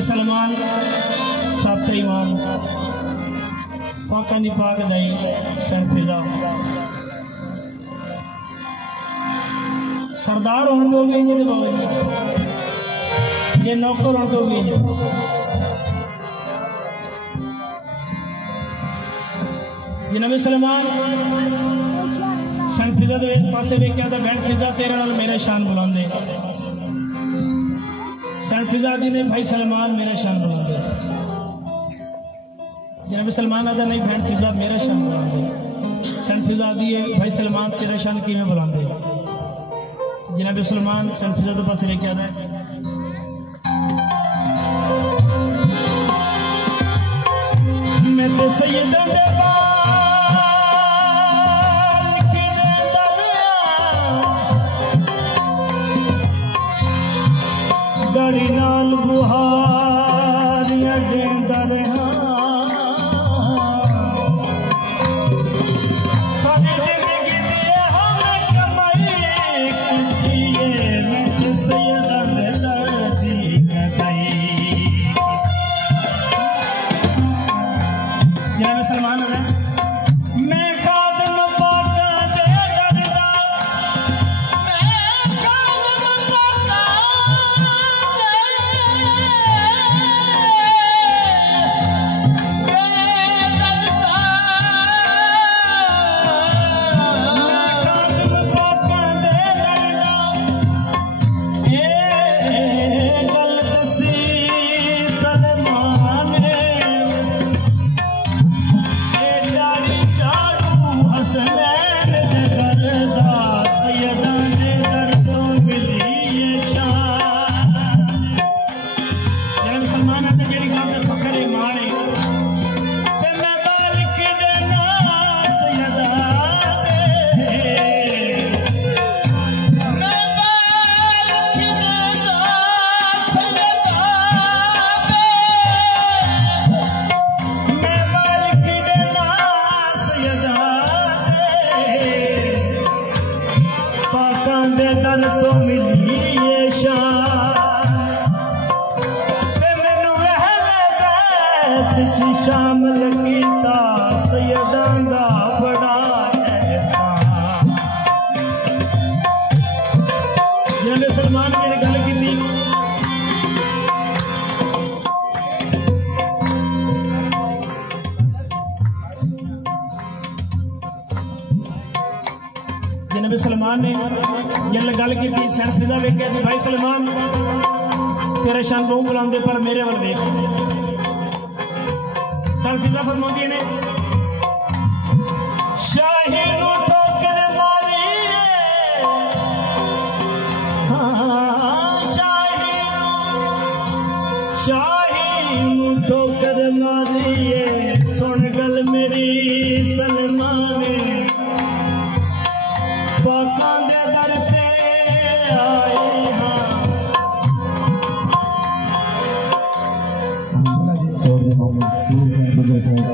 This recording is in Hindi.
जनाब सलमान साहब इमाम पाकां दी पाक दई सरफिजा सरदार होने दो भी इंज बाबा जी जे नौकर होने दो भी इंज जनाब सलमान सन फिजा दे पासे वेख्या तो बैंड फिजा तेरे नाल मेरे शान बुलांदे सन फिजा दी ने भाई सलमान मेरा शान बुलांदे जनाब सलमान आदा नहीं बैंड फिजा मेरा शान बुलांदे सन फिजा दी है भाई सलमान तेरा शान किवें बुलांदे जनाब सलमान सन फिजा दे पासे वेख्या था मैं तो सैयदों दे गड़ी नाल बुहारियां देंदा रहा सारी जिंदगी दी हम कमाई कीती है मैं ते सैयदा दे दर्दी कदाई जनाब सलमान है मैं खादम पाका दे दर्दा दर तो मिली ये शान ते मैनू अहले बैत च शामिल कीता सैयदां दा बड़ा एहसान जनाब सलमान ने गल कीती जनाब सलमान ने जल गल की सैन फिजा वेख्या भाई सलमान तेरे शान बहु बुलांदे पर मेरे वाल वेख सैन फिजा फरमांदी ने शाही नूं ठोकर मारी शाही नूं ठोकर मारी सुन गल मेरी सलमान पाकां दे दर ते आए हाँ सुना जी तो मोहम्मद